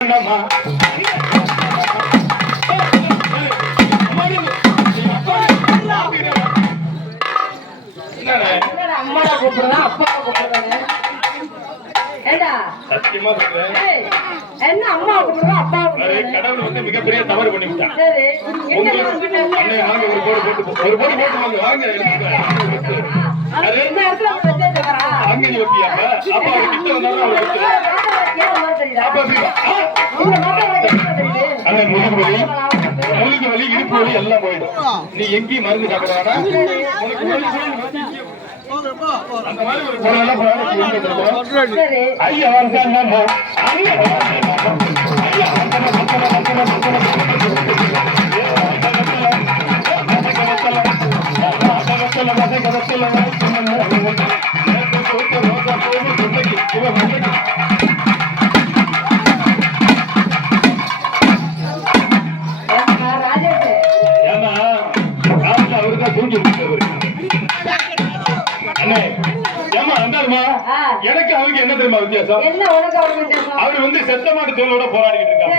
அம்மா கூப்பிடுறா அப்பா கூப்பிடுறானே சத்தியமா சொல்றேன். என்ன அம்மா கூப்பிடுறா அப்பா கடவுள் வந்து மிகப்பெரிய தவறு பண்ணிவிட்டான். சரி வாங்க ஒரு போடு போட்டு வாங்க வாங்க அங்க நீ வைப்பியாப்ப அப்பா கிட்ட வந்தாலும் முழுக்கு வலி இடுப்பு வலி எல்லாம் போயிடும். நீ எங்கேயும் மருந்து சாப்பிடுவானா அந்த மாதிரி ஒரு ஐயா எனக்கு அவருக்கு என்ன தெரியுமா வித்தியாசம்? அவர் வந்து செத்த மாட்டு தோலோட போராடிக்கிட்டு இருக்காங்க.